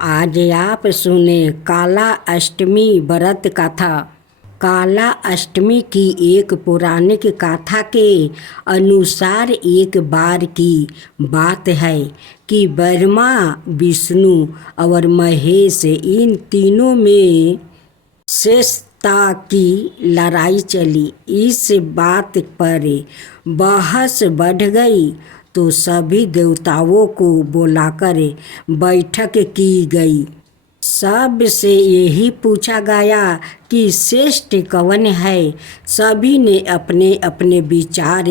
आज आप सुने काला अष्टमी व्रत कथा। काला अष्टमी की एक पौराणिक कथा के अनुसार एक बार की बात है कि ब्रह्मा, विष्णु और महेश इन तीनों में श्रेष्ठता की लड़ाई चली। इस बात पर बहस बढ़ गई तो सभी देवताओं को बुलाकर बैठक की गई। सबसे यही पूछा गया कि श्रेष्ठ कौन है। सभी ने अपने अपने विचार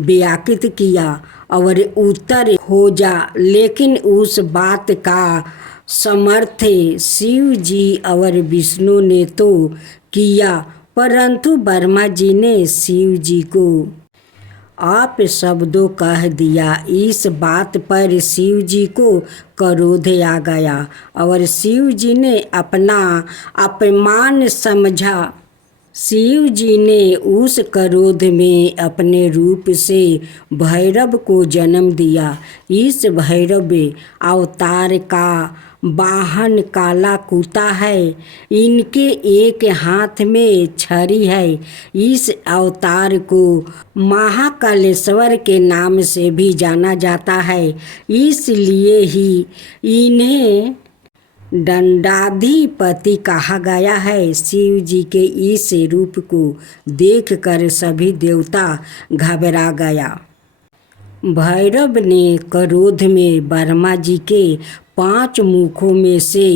व्यक्त किया और उत्तर खोजा, लेकिन उस बात का समर्थन शिव जी और विष्णु ने तो किया, परंतु ब्रह्मा जी ने शिव जी को आप शब्दों कह दिया। इस बात पर शिव जी को क्रोध आ गया और शिव जी ने अपना अपमान समझा। शिव जी ने उस क्रोध में अपने रूप से भैरव को जन्म दिया। इस भैरव अवतार का वाहन काला कुत्ता है। इनके एक हाथ में छड़ी है। इस अवतार को महाकालेश्वर के नाम से भी जाना जाता है, इसलिए ही इन्हें दंडाधिपति कहा गया है। शिव जी के इस रूप को देखकर सभी देवता घबरा गया। भैरव ने क्रोध में ब्रह्मा जी के 5 मुखों में से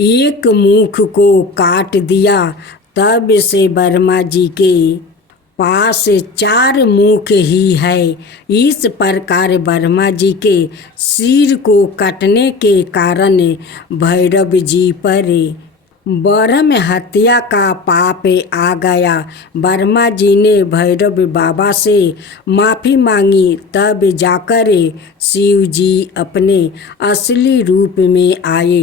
एक मुख को काट दिया। तब से ब्रह्मा जी के पास 4 मुख ही है। इस प्रकार ब्रह्मा जी के सिर को कटने के कारण भैरव जी पर ब्रह्म हत्या का पाप आ गया। ब्रह्मा जी ने भैरव बाबा से माफ़ी मांगी, तब जाकर शिव जी अपने असली रूप में आए।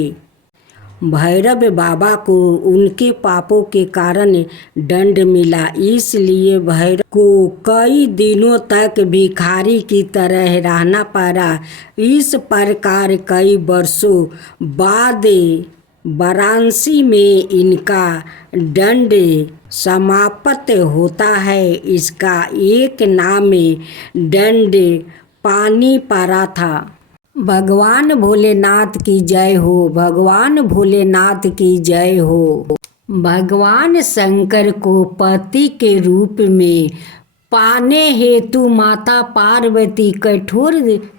भैरव बाबा को उनके पापों के कारण दंड मिला, इसलिए भैरव को कई दिनों तक भिखारी की तरह रहना पड़ा। इस प्रकार कई वर्षों बाद वाराणसी में इनका दंड समाप्त होता है। इसका एक नाम दंड पानी पड़ा था। भगवान भोलेनाथ की जय हो। भगवान भोलेनाथ की जय हो। भगवान शंकर को पति के रूप में पाने हेतु माता पार्वती कठोर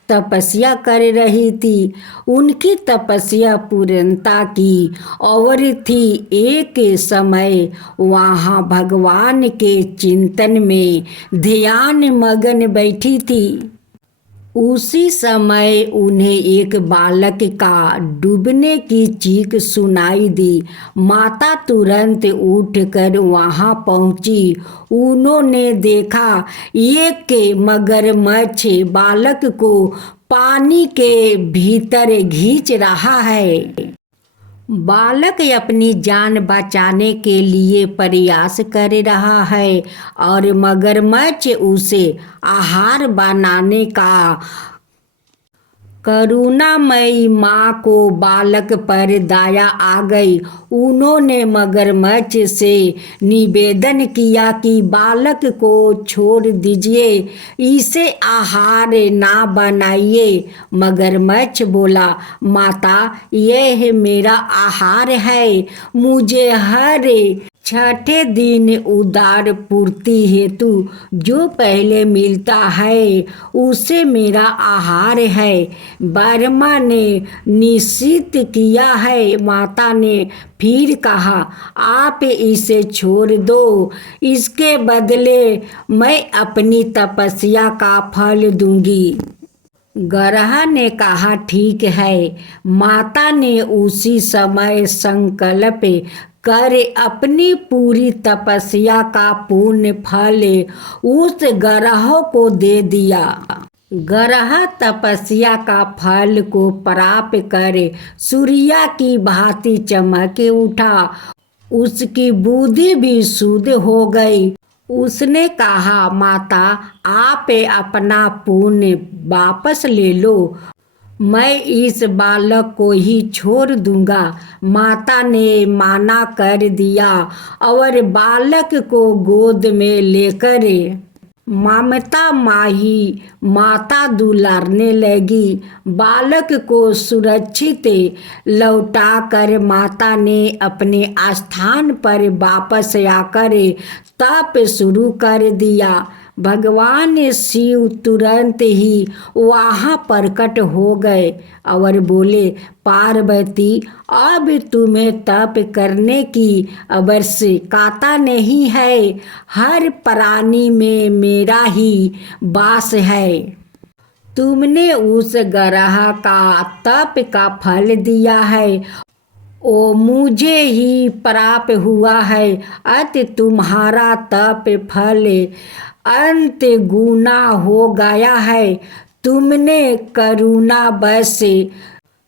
तपस्या कर रही थी। उनकी तपस्या पूर्णता की और थी। एक समय वहाँ भगवान के चिंतन में ध्यान मगन बैठी थी। उसी समय उन्हें एक बालक का डूबने की चीख सुनाई दी। माता तुरंत उठकर वहां पहुंची। उन्होंने देखा एक मगरमच्छ बालक को पानी के भीतर खींच रहा है। बालक अपनी जान बचाने के लिए प्रयास कर रहा है और मगरमच्छ उसे आहार बनाने का। करुणामयी माँ को बालक पर दया आ गई। उन्होंने मगरमच्छ से निवेदन किया कि बालक को छोड़ दीजिए, इसे आहार ना बनाइए। मगरमच्छ बोला, माता, यह मेरा आहार है। मुझे हर 6ठे दिन उदार पूर्ति हेतु जो पहले मिलता है उसे मेरा आहार है। ब्रह्मा ने निश्चित किया है। माता ने फिर कहा, आप इसे छोड़ दो, इसके बदले मैं अपनी तपस्या का फल दूंगी। ग्रह ने कहा, ठीक है। माता ने उसी समय संकल्प कर अपनी पूरी तपस्या का पूर्ण फल उस ग्रह को दे दिया। ग्रह तपस्या का फल को प्राप्त कर सूर्य की भांति चमक उठा। उसकी बुद्धि भी शुद्ध हो गई। उसने कहा, माता, आप अपना पुण्य वापस ले लो। मैं इस बालक को ही छोड़ दूंगा। माता ने माना कर दिया और बालक को गोद में लेकर ममता माही माता दुलारने लगी। बालक को सुरक्षित लौटाकर माता ने अपने स्थान पर वापस आकर तप शुरू कर दिया। भगवान शिव तुरंत ही वहाँ प्रकट हो गए और बोले, पार्वती, अब तुम्हें तप करने की आवश्यकता नहीं है। हर प्राणी में मेरा ही वास है। तुमने उस ग्रह का तप का फल दिया है, ओ मुझे ही प्राप्त हुआ है। अत तुम्हारा तप फल अंत गुना हो गया है। तुमने करुणा बस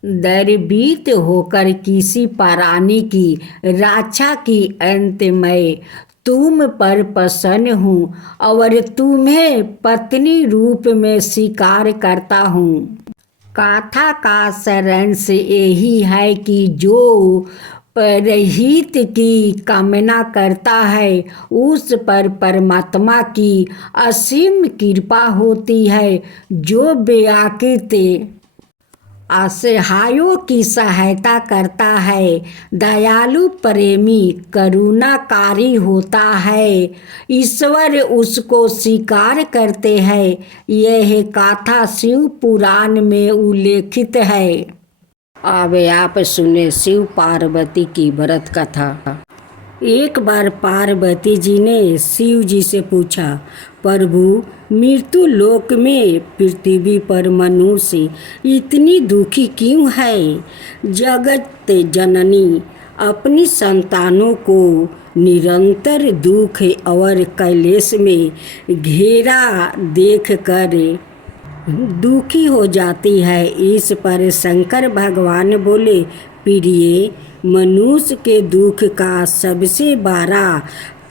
दरबीत होकर किसी प्राणी की रक्षा की। अंत में तुम पर प्रसन्न हूँ और तुम्हें पत्नी रूप में स्वीकार करता हूँ। कथा का सारांश यही है कि जो परहित की कामना करता है उस पर परमात्मा की असीम कृपा होती है। जो व्याकुल असहायों की सहायता करता है, दयालु प्रेमी करुणाकारी होता है, ईश्वर उसको स्वीकार करते हैं। यह कथा शिव पुराण में उल्लेखित है। अब आप सुने शिव पार्वती की व्रत कथा। एक बार पार्वती जी ने शिव जी से पूछा, प्रभु, मृत्यु लोक में पृथ्वी पर मनुष्य इतनी दुखी क्यों है? जगत जननी अपनी संतानों को निरंतर दुख और क्लेश में घेरा देखकर दुखी हो जाती है। इस पर शंकर भगवान बोले, प्रिय, मनुष्य के दुख का सबसे बड़ा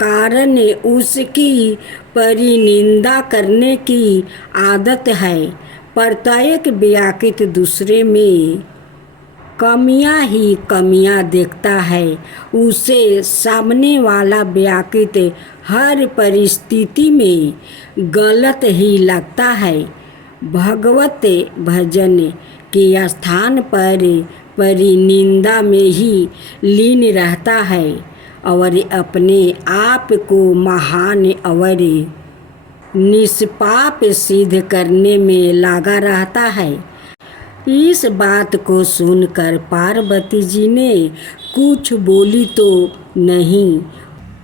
कारण उसकी परिनिंदा करने की आदत है। प्रत्येक व्यक्ति दूसरे में कमियां ही कमियां देखता है। उसे सामने वाला व्यक्ति हर परिस्थिति में गलत ही लगता है। भगवत भजन के स्थान पर परिनिंदा में ही लीन रहता है और अपने आप को महान और निष्पाप सिद्ध करने में लगा रहता है। इस बात को सुनकर पार्वती जी ने कुछ बोली तो नहीं,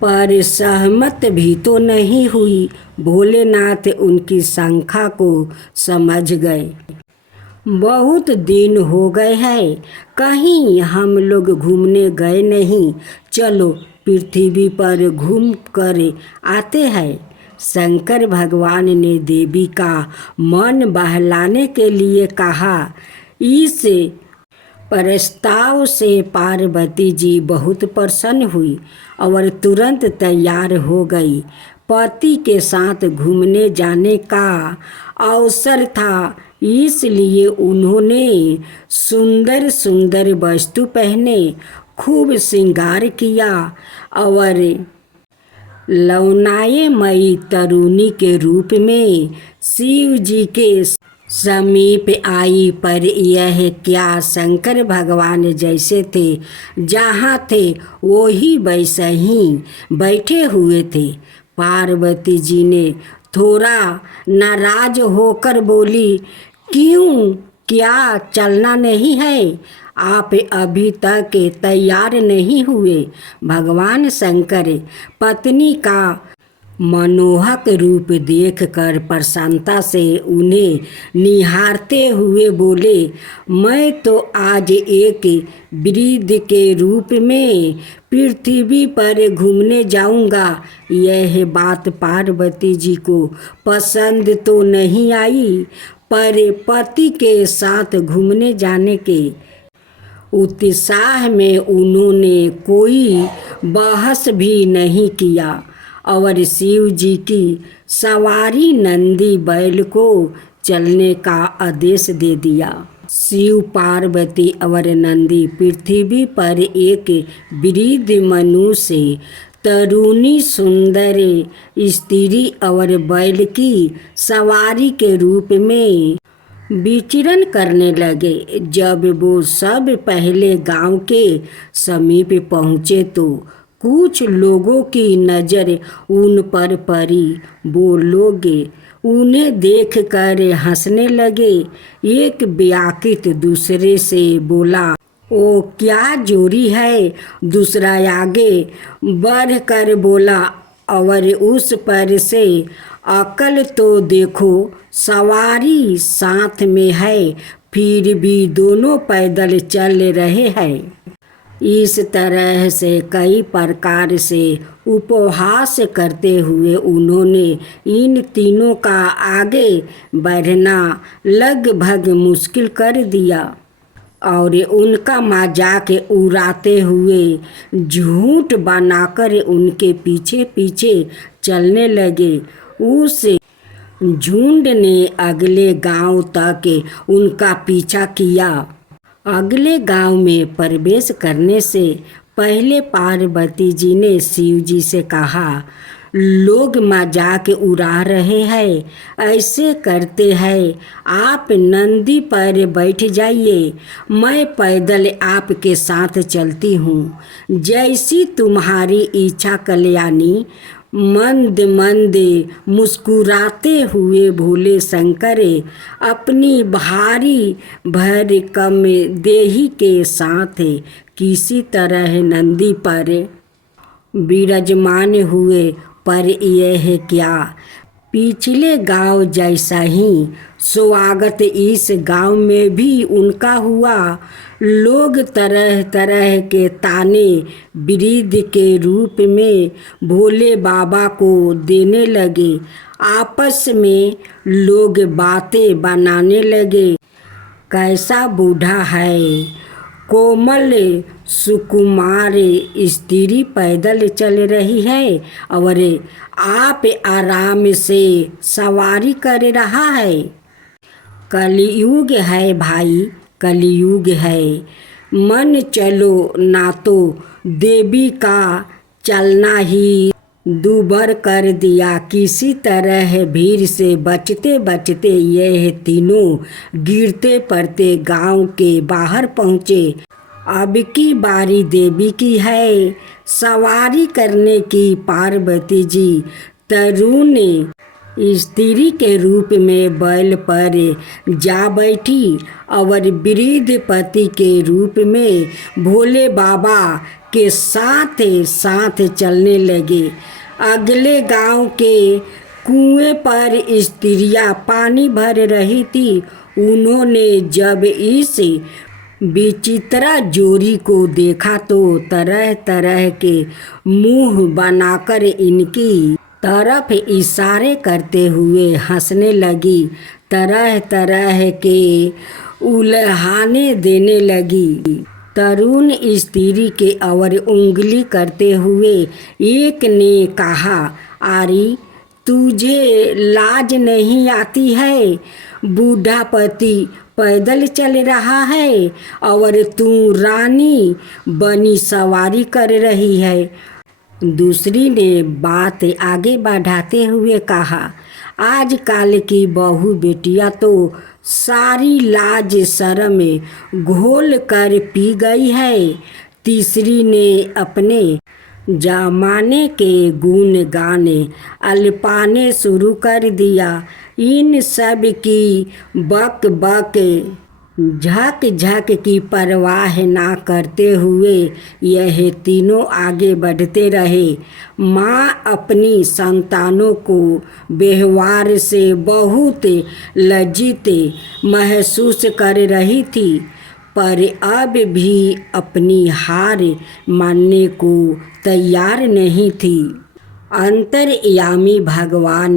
पर सहमत भी तो नहीं हुई। भोलेनाथ उनकी शंका को समझ गए। बहुत दिन हो गए हैं, कहीं हम लोग घूमने गए नहीं। चलो पृथ्वी पर घूम कर आते हैं। शंकर भगवान ने देवी का मन बहलाने के लिए कहा। इस प्रस्ताव से पार्वती जी बहुत प्रसन्न हुई और तुरंत तैयार हो गई। पति के साथ घूमने जाने का अवसर था, इसलिए उन्होंने सुंदर सुंदर वस्तु पहने, खूब श्रृंगार किया और लौनाएमयी तरुणी के रूप में शिव जी के समीप आई। पर यह क्या, शंकर भगवान जैसे थे जहाँ थे वही वैसे ही बैठे हुए थे। पार्वती जी ने थोड़ा नाराज होकर बोली, क्यों, क्या चलना नहीं है? आप अभी तक तैयार नहीं हुए? भगवान शंकर पत्नी का मनोहक रूप देखकर प्रसन्नता से उन्हें निहारते हुए बोले, मैं तो आज एक वृद्ध के रूप में पृथ्वी पर घूमने जाऊंगा। यह बात पार्वती जी को पसंद तो नहीं आई, पर पति के साथ घूमने जाने के उत्साह में उन्होंने कोई बहस भी नहीं किया और शिव जी की सवारी नंदी बैल को चलने का आदेश दे दिया। शिव पार्वती और नंदी पृथ्वी पर एक वृद्ध मनुष्य, तरुणी सुंदर स्त्री और बैल की सवारी के रूप में विचरण करने लगे। जब वो सब पहले गांव के समीप पहुँचे तो कुछ लोगों की नज़र उन पर पड़ी। वो लोग उन्हें देखकर हंसने लगे। एक व्याकुल दूसरे से बोला, ओ क्या जोड़ी है। दूसरा आगे बढ़कर बोला और उस पर से, अकल तो देखो, सवारी साथ में है फिर भी दोनों पैदल चल रहे हैं। इस तरह से कई प्रकार से उपहास करते हुए उन्होंने इन तीनों का आगे बढ़ना लगभग मुश्किल कर दिया और उनका मजाक उड़ाते हुए झूठ बनाकर उनके पीछे पीछे चलने लगे। उस झुंड ने अगले गांव तक उनका पीछा किया। अगले गांव में प्रवेश करने से पहले पार्वती जी ने शिव जी से कहा, लोग मजाक उड़ा रहे हैं, ऐसे करते हैं आप नंदी पर बैठ जाइए, मैं पैदल आपके साथ चलती हूँ। जैसी तुम्हारी इच्छा कल्याणी। मंद मंद मुस्कुराते हुए भोले शंकर अपनी भारी भरकम देही के साथ किसी तरह नंदी पर विराजमान हुए। पर यह क्या, पिछले गांव जैसा ही स्वागत इस गांव में भी उनका हुआ। लोग तरह तरह के ताने वृद्ध के रूप में भोले बाबा को देने लगे। आपस में लोग बातें बनाने लगे, कैसा बूढ़ा है, कोमल सुकुमार स्त्री पैदल चल रही है और आप आराम से सवारी कर रहा है। कलयुग है भाई, कलयुग है। मन चलो ना तो देवी का चलना ही दूभर कर दिया। किसी तरह भीड़ से बचते बचते यह तीनों गिरते पड़ते गांव के बाहर पहुँचे। अब की बारी देवी की है सवारी करने की। पार्वती जी तरुण स्त्री के रूप में बैल पर जा बैठी और वृद्ध पति के रूप में भोले बाबा के साथ साथ चलने लगे। अगले गांव के कुएं पर स्त्रियां पानी भर रही थी। उन्होंने जब इस विचित्र जोड़ी को देखा तो तरह तरह के मुंह बनाकर इनकी तरफ इशारे करते हुए हंसने लगी, तरह तरह के उल्हाने देने लगी। तरुण स्त्री के और उंगली करते हुए एक ने कहा, आरी तुझे लाज नहीं आती है, बूढ़ा पति पैदल चल रहा है और तू रानी बनी सवारी कर रही है। दूसरी ने बात आगे बढ़ाते हुए कहा, आजकल की बहू बेटियां तो सारी लाज शर्म घोल कर पी गई है। तीसरी ने अपने जमाने के गुण गाने अल्पाने शुरू कर दिया। इन सब की बक बक झक झक की परवाह ना करते हुए यह तीनों आगे बढ़ते रहे। माँ अपनी संतानों को व्यवहार से बहुत लज्जित महसूस कर रही थी, पर अब भी अपनी हार मानने को तैयार नहीं थी। अंतर्यामी भगवान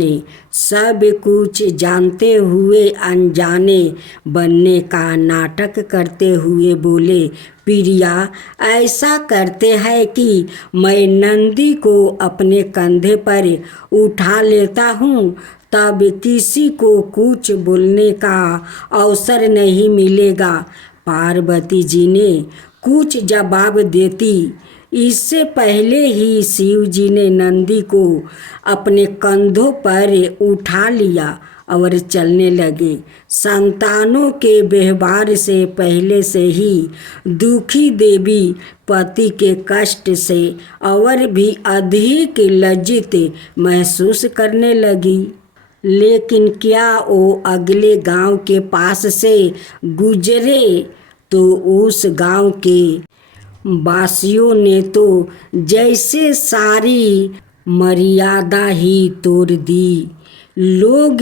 सब कुछ जानते हुए अनजाने बनने का नाटक करते हुए बोले, प्रिया ऐसा करते हैं कि मैं नंदी को अपने कंधे पर उठा लेता हूँ, तब किसी को कुछ बोलने का अवसर नहीं मिलेगा। पार्वती जी ने कुछ जवाब देती इससे पहले ही शिव जी ने नंदी को अपने कंधों पर उठा लिया और चलने लगे। संतानों के व्यवहार से पहले से ही दुखी देवी पति के कष्ट से और भी अधिक लज्जित महसूस करने लगी। लेकिन क्या वो अगले गांव के पास से गुजरे तो उस गांव के वासियों ने तो जैसे सारी मर्यादा ही तोड़ दी। लोग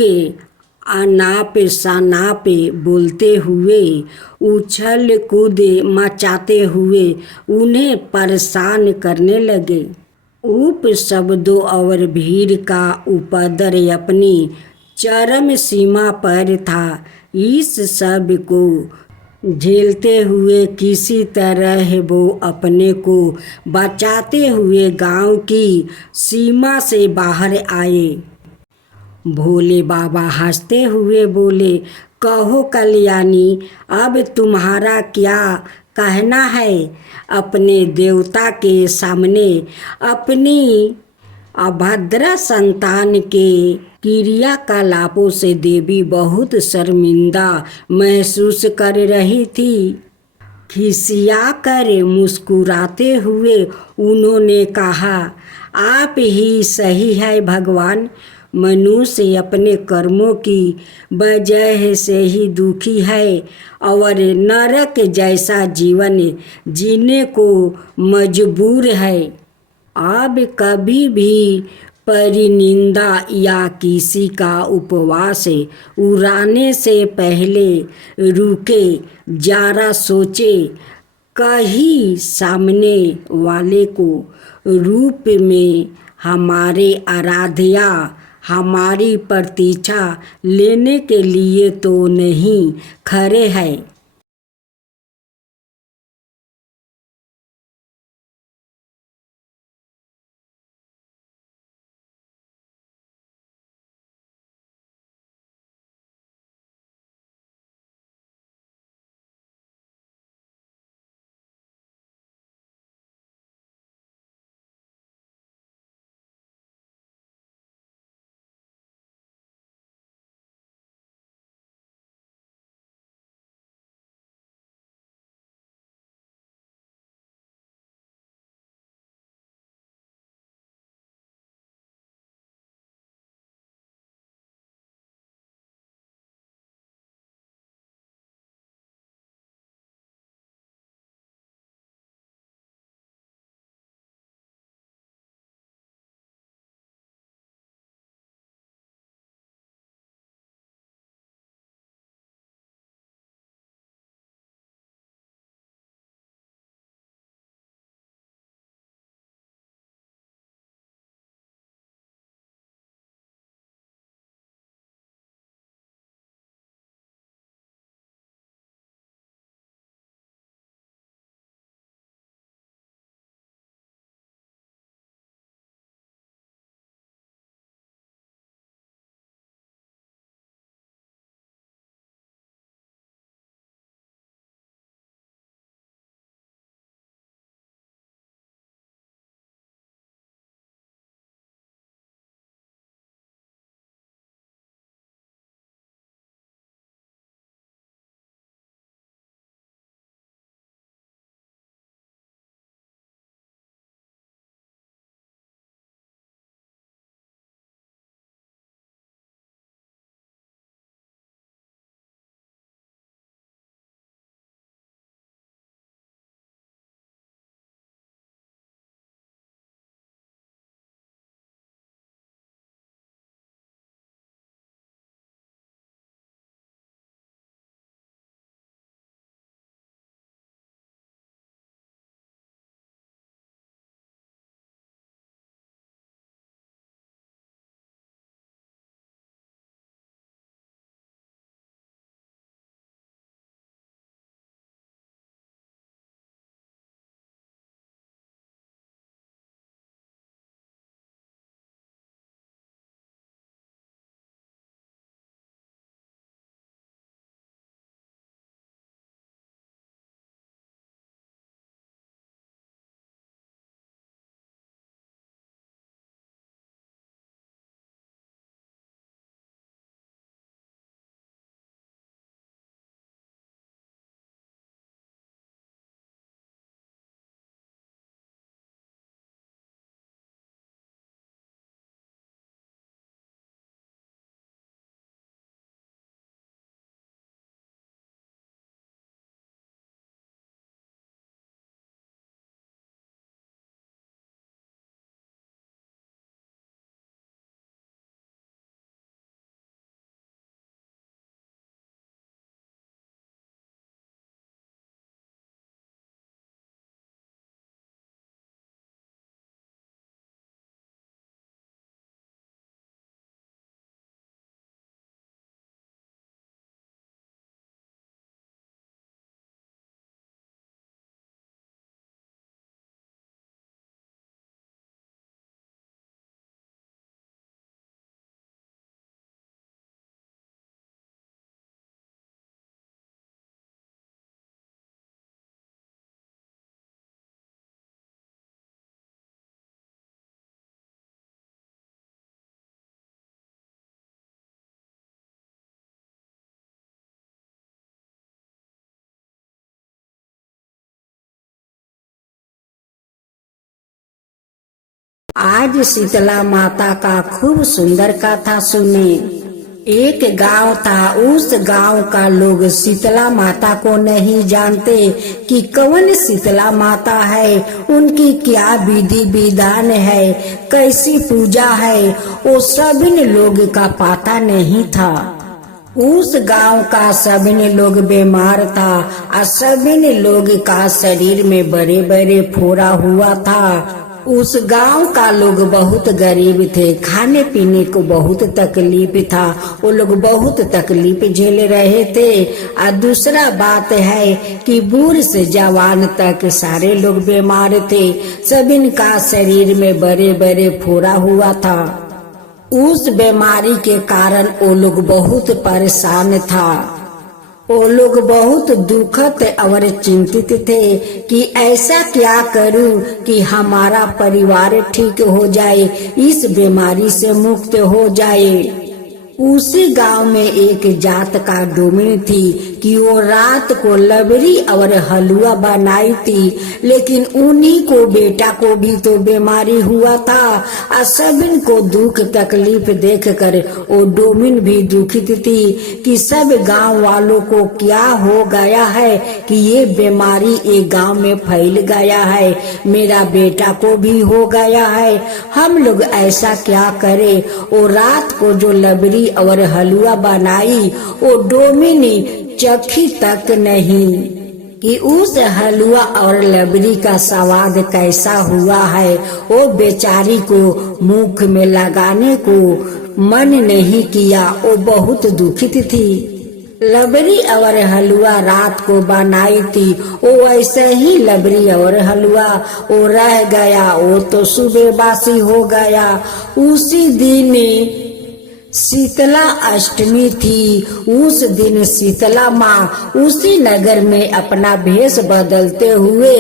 अनाप शनाप बोलते हुए, उछल कूद मचाते हुए उन्हें परेशान करने लगे। उपशब्दों और भीड़ का उपद्रव अपनी चरम सीमा पर था। इस सब को झेलते हुए किसी तरह वो अपने को बचाते हुए गांव की सीमा से बाहर आए। भोले बाबा हंसते हुए बोले, कहो कल्याणी, अब तुम्हारा क्या कहना है? अपने देवता के सामने अपनी अभद्र संतान के क्रियाकलापों से देवी बहुत शर्मिंदा महसूस कर रही थी। खिसिया कर मुस्कुराते हुए उन्होंने कहा, आप ही सही है भगवान। मनुष्य अपने कर्मों की वजह से ही दुखी है और नरक जैसा जीवन जीने को मजबूर है। अब कभी भी परिनिंदा या किसी का उपवास उड़ाने से पहले रुके, जरा सोचे। कहीं सामने वाले को रूप में हमारे आराध्या हमारी प्रतीक्षा लेने के लिए तो नहीं खड़े हैं। आज शीतला माता का खूब सुंदर कथा सुने। एक गांव था, उस गांव का लोग शीतला माता को नहीं जानते कि कौन शीतला माता है, उनकी क्या विधि विधान है, कैसी पूजा है, वो सभी लोग का पता नहीं था। उस गांव का सभी लोग बीमार था और सभी लोग का शरीर में बड़े बड़े फोड़ा हुआ था। उस गांव का लोग बहुत गरीब थे, खाने पीने को बहुत तकलीफ था, वो लोग बहुत तकलीफ झेल रहे थे। और दूसरा बात है कि बूढ़ से जवान तक सारे लोग बीमार थे, सभी का शरीर में बड़े बड़े फोड़ा हुआ था। उस बीमारी के कारण वो लोग बहुत परेशान था। वो लोग बहुत दुखद और चिंतित थे कि ऐसा क्या करूं कि हमारा परिवार ठीक हो जाए, इस बीमारी से मुक्त हो जाए। उसी गांव में एक जात का डोमिन थी कि वो रात को लबड़ी और हलवा बनाई थी, लेकिन उन्हीं को बेटा को भी तो बीमारी हुआ था और सभी को दुख तकलीफ देखकर वो डोमिन भी दुखित थी कि सब गांव वालों को क्या हो गया है कि ये बीमारी एक गांव में फैल गया है, मेरा बेटा को भी हो गया है, हम लोग ऐसा क्या करें। वो रात को जो लबड़ी और हलवा बनाई वो डोमिनी चखी तक नहीं कि उस हलवा और लबड़ी का स्वाद कैसा हुआ है। वो बेचारी को मुख में लगाने को मन नहीं किया, वो बहुत दुखित थी। लबड़ी और हलवा रात को बनाई थी, वो ऐसे ही लबड़ी और हलवा वो रह गया, वो तो सुबह बासी हो गया। उसी दिन शीतला अष्टमी थी। उस दिन शीतला माँ उसी नगर में अपना भेष बदलते हुए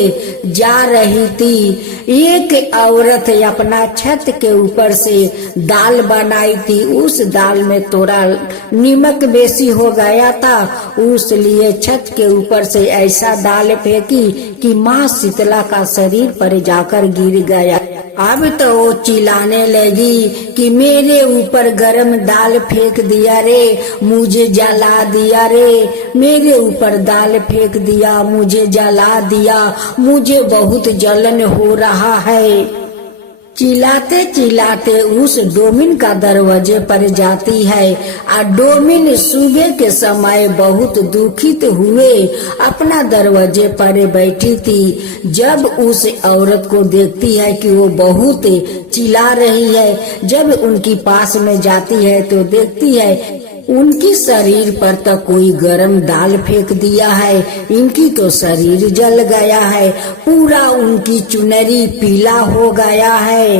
जा रही थी। एक औरत अपना छत के ऊपर से दाल बनाई थी, उस दाल में थोड़ा नमक बेसी हो गया था, उसलिए छत के ऊपर से ऐसा दाल फेंकी कि माँ शीतला का शरीर पर जाकर गिर गया। अब तो वो चिल्लाने लगी कि मेरे ऊपर गरम दाल फेंक दिया रे, मुझे जला दिया रे, मेरे ऊपर दाल फेंक दिया, मुझे जला दिया, मुझे बहुत जलन हो रहा है। चिल्लाते चिल्लाते उस डोमिन का दरवाजे पर जाती है और डोमिन सुबह के समय बहुत दुखित हुए अपना दरवाजे पर बैठी थी। जब उस औरत को देखती है कि वो बहुत चिल्ला रही है, जब उनकी पास में जाती है तो देखती है उनकी शरीर पर तो कोई गरम दाल फेंक दिया है, इनकी तो शरीर जल गया है, पूरा उनकी चुनरी पीला हो गया है।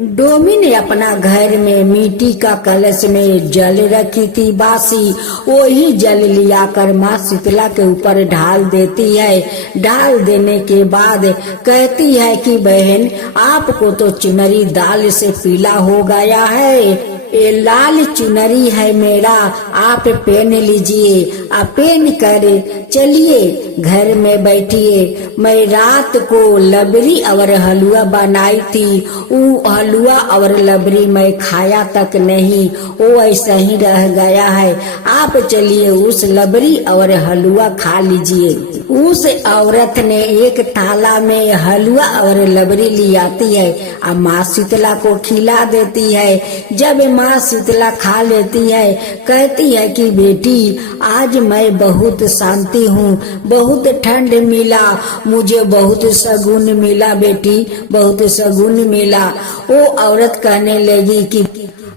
डोमी ने अपना घर में मिट्टी का कलश में जल रखी थी बासी, वही जल लिया कर माँ शीतला के ऊपर ढाल देती है। ढाल देने के बाद कहती है कि बहन आपको तो चुनरी दाल से पीला हो गया है, ये लाल चुनरी है मेरा, आप पहन लीजिए। आप पहन कर चलिए घर में बैठिए। मैं रात को लबड़ी और हलवा बनाई थी, वो हलवा और लबड़ी मैं खाया तक नहीं, वो ऐसा ही रह गया है। आप चलिए उस लबड़ी और हलवा खा लीजिए। उस औरत ने एक थाला में हलवा और लबड़ी ले आती है और माँ शीतला को खिला देती है। जब माँ शीतला खा लेती है, कहती है कि बेटी आज मैं बहुत शांति हूँ, बहुत ठंड मिला, मुझे बहुत सगुन मिला बेटी, बहुत सगुन मिला। वो औरत कहने लगी कि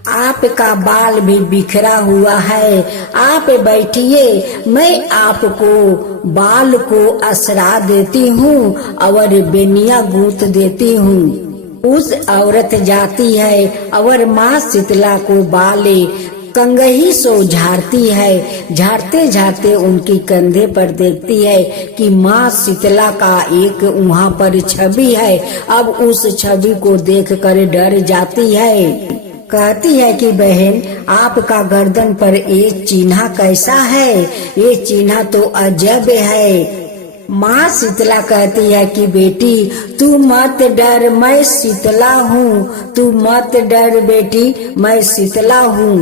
आपका बाल भी बिखरा हुआ है, आप बैठिए, मैं आपको बाल को असरा देती हूँ और बेनिया गूंथ देती हूँ। उस औरत जाती है और माँ शीतला को बाले कंगही सो झाड़ती है। झाड़ते झाड़ते उनकी कंधे पर देखती है कि माँ शीतला का एक वहाँ पर छवि है। अब उस छवि को देखकर डर जाती है। कहती है कि बहन आपका गर्दन पर एक चिन्ह कैसा है, ये चिन्ह तो अजब है। माँ शीतला कहती है कि बेटी तू मत डर, मैं शीतला हूँ, तू मत डर बेटी, मैं शीतला हूँ।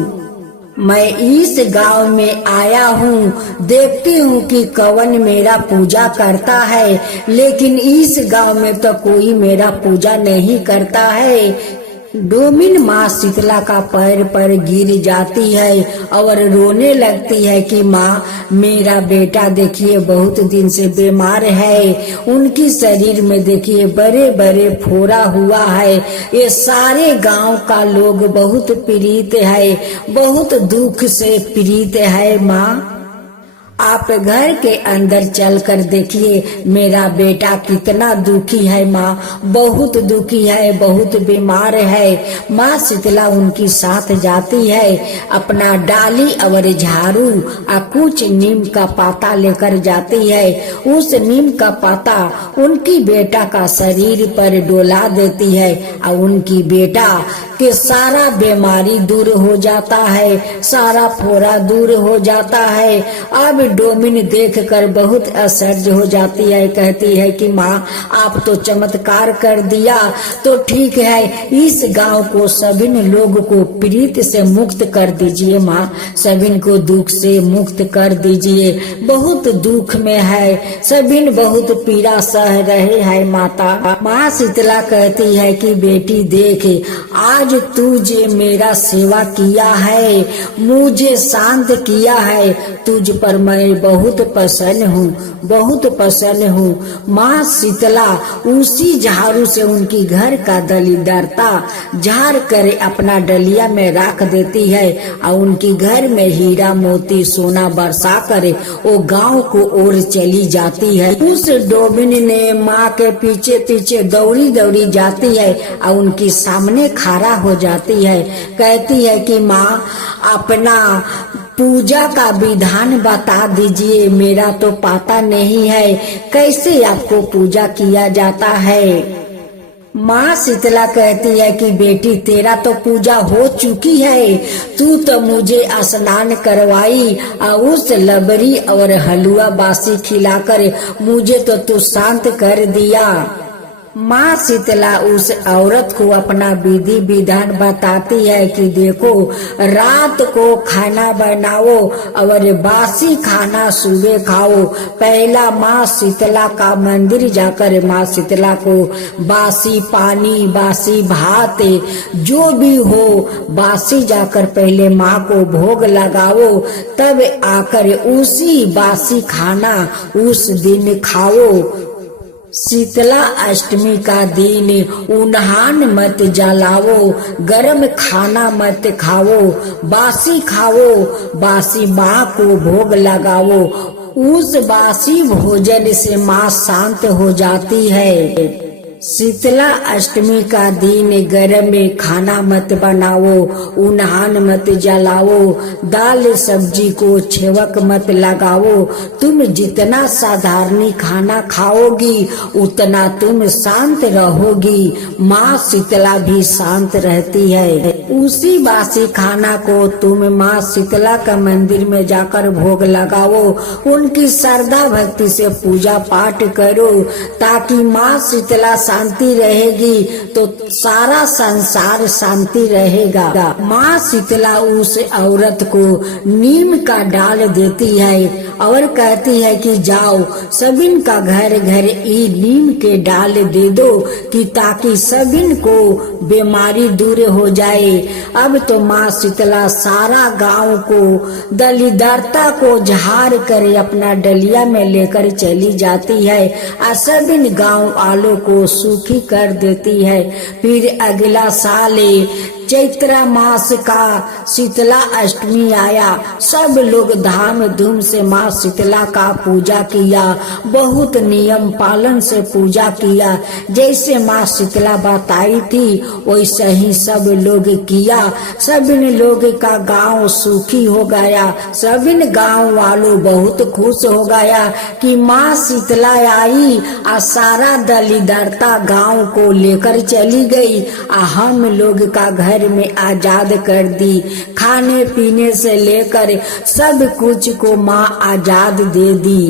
मैं इस गांव में आया हूँ, देखती हूँ कि कौन मेरा पूजा करता है, लेकिन इस गांव में तो कोई मेरा पूजा नहीं करता है। डोमिन माँ शीतला का पैर पर गिर जाती है और रोने लगती है कि माँ मेरा बेटा देखिए बहुत दिन से बीमार है, उनकी शरीर में देखिए बड़े बड़े फोड़ा हुआ है। ये सारे गांव का लोग बहुत पीड़ित है, बहुत दुख से पीड़ित है। माँ आप घर के अंदर चलकर देखिए मेरा बेटा कितना दुखी है। माँ बहुत दुखी है, बहुत बीमार है। माँ शीतला उनकी साथ जाती है, अपना डाली और झाड़ू और कुछ नीम का पाता लेकर जाती है। उस नीम का पाता उनकी बेटा का शरीर पर डोला देती है और उनकी बेटा के सारा बीमारी दूर हो जाता है, सारा फोड़ा दूर हो जाता है। अब डोमिन देखकर बहुत आश्चर्य हो जाती है, कहती है कि माँ आप तो चमत्कार कर दिया, तो ठीक है इस गांव को सभी लोग को पीड़ित से मुक्त कर दीजिए। माँ सभी को दुख से मुक्त कर दीजिए, बहुत दुख में है, सभी बहुत पीड़ा सह रहे हैं। माता माँ शीतला कहती है कि बेटी देख आज तुझे मेरा सेवा किया है, मुझे शांत किया है, तुझ पर मैं बहुत प्रसन्न हूँ, बहुत प्रसन्न हूँ। माँ शीतला उसी झाड़ू से उनकी घर का दलिदरता झाड़ कर अपना डलिया में रख देती है और उनकी घर में हीरा मोती सोना बरसा कर वो गांव को ओर चली जाती है। उस डोमिन ने माँ के पीछे पीछे दौड़ी दौड़ी जाती है और उनकी सामने खड़ा हो जाती है, कहती है कि माँ अपना पूजा का विधान बता दीजिए, मेरा तो पता नहीं है कैसे आपको पूजा किया जाता है। माँ शीतला कहती है कि बेटी तेरा तो पूजा हो चुकी है, तू तो मुझे स्नान करवाई और उस लबरी और हलवा बासी खिलाकर मुझे तो तू शांत कर दिया। माँ शीतला उस औरत को अपना विधि विधान बताती है कि देखो रात को खाना बनाओ और बासी खाना सुबह खाओ। पहला माँ शीतला का मंदिर जाकर माँ शीतला को बासी पानी, बासी भात जो भी हो बासी जाकर पहले माँ को भोग लगाओ, तब आकर उसी बासी खाना उस दिन खाओ। शीतला अष्टमी का दिन उन्हान मत जलाओ, गरम खाना मत खाओ, बासी खाओ, बासी माँ को भोग लगाओ। उस बासी भोजन से माँ शांत हो जाती है। शीतला अष्टमी का दिन गरम में खाना मत बनाओ, उन्हान मत जलाओ, दाल सब्जी को छेवक मत लगाओ। तुम जितना साधारण खाना खाओगी उतना तुम शांत रहोगी। माँ शीतला भी शांत रहती है। उसी बासी खाना को तुम माँ शीतला का मंदिर में जाकर भोग लगाओ, उनकी श्रद्धा भक्ति से पूजा पाठ करो, ताकि माँ शीतला शांति रहेगी तो सारा संसार शांति रहेगा। माँ शीतला उस औरत को नीम का डाल देती है और कहती है कि जाओ सभी का घर घर ये नीम के डाल दे दो कि ताकि सभी को बीमारी दूर हो जाए। अब तो माँ शीतला सारा गांव को दलिदरता को झाड़ कर अपना डलिया में लेकर चली जाती है और सभी गांव वालों को सुखी कर देती है। फिर अगला साल चैत्र मास का शीतला अष्टमी आया। सब लोग धाम धूम से माँ शीतला का पूजा किया, बहुत नियम पालन से पूजा किया। जैसे माँ शीतला बताई थी वैसे ही सब लोग किया। सभी लोग का गांव सुखी हो गया। सभी गांव वालों बहुत खुश हो गया कि माँ शीतला आई और सारा दलिदरता गांव को लेकर चली गई और हम लोग का घर में आजाद कर दी। खाने पीने से लेकर सब कुछ को माँ आजाद दे दी।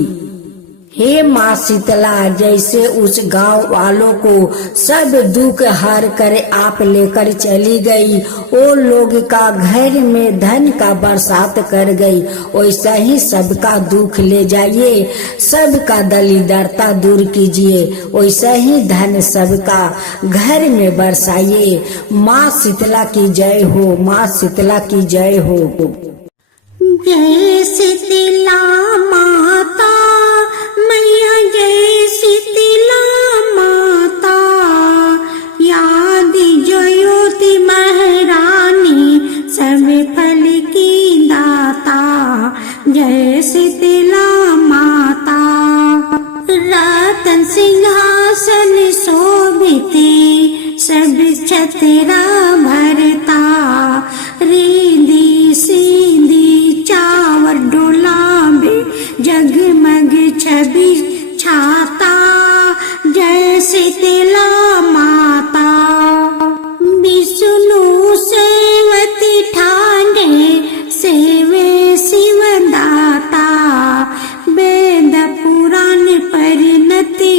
हे माँ शीतला, जैसे उस गांव वालों को सब दुख हर कर आप लेकर चली गई, वो लोग का घर में धन का बरसात कर गई, वैसा ही सबका दुख ले जाइए, सबका दरिद्रता दूर कीजिए, वैसा ही धन सबका घर में बरसाइए। माँ शीतला की जय हो, माँ शीतला की जय हो। जय शीतला माता मैया, जय शीतला माता, याद ज्योति महारानी सब फल की दाता, जय शीतला माता। रतन सिंहासन शोभिते सब छतरा भरता, रिद्धि सिद्धि चावर डोलावे जगमग छवि छाता, जय शीतला माता। विष्णु सेवती ठाणे सेवे शिव दाता, वेद पुराण परिणति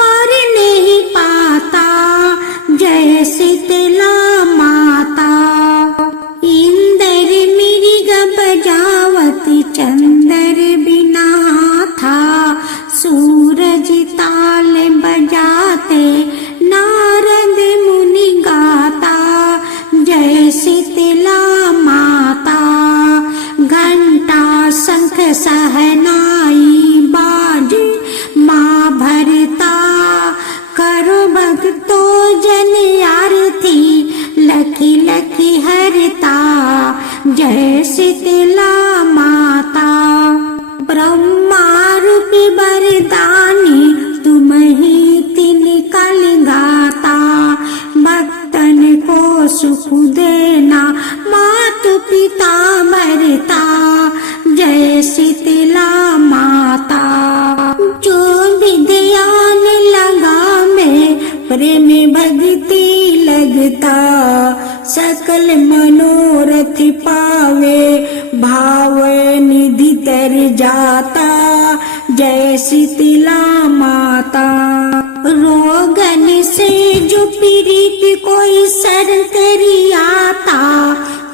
पर नहीं पाता, जय शीतला माता। इंद्र मृग बजावती चंद्र बिना था, सूरज ताल बजाते नारद मुनि गाता, जय शीतला माता। घंटा शंख सहनाई बाजे माँ भरता, करो भक्तों जन आरती लखी लखी हरता, जय शीतला माता। ब्रह्मा रूपी वरदानी तुम ही तीन काल गाता, भक्तन को सुख देना मातु पिता मरता, जय शीतला माता। जो भी ध्यान लगा में प्रेम भक्ति लगता, सकल मनोरथ पावे भाव निधि तर जाता, जय शीतला माता। रोगन से जो पीड़ित कोई सर करी आता,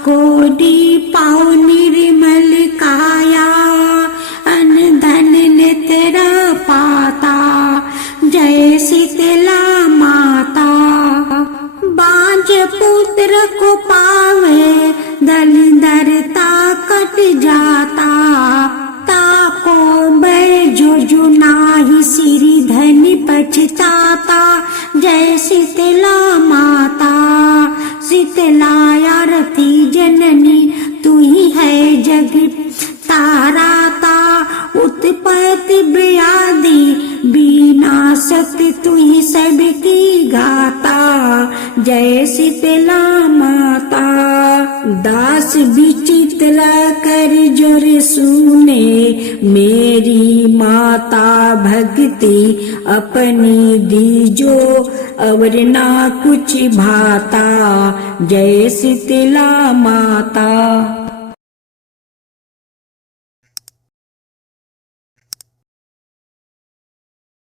कोटि पाँव निर्मल काया अन्न धन नेत्र पाता, जय शीतला माता। बांझ पुत्र को पावे दरिद्रता कट जाता, ताको बैजो नाही सिरि धन पछताता, जय शीतला माता। शीतला आरती जननी तू ही है जग ताराता, उत्पत्ति व्याधि विनाशक तू ही सबकी गाता, जय शीतला माता। दास विचित्र कर जोर सुने, मेरी माता भक्ति अपनी दीजो, और ना कुछ भाता, जय शीतला माता।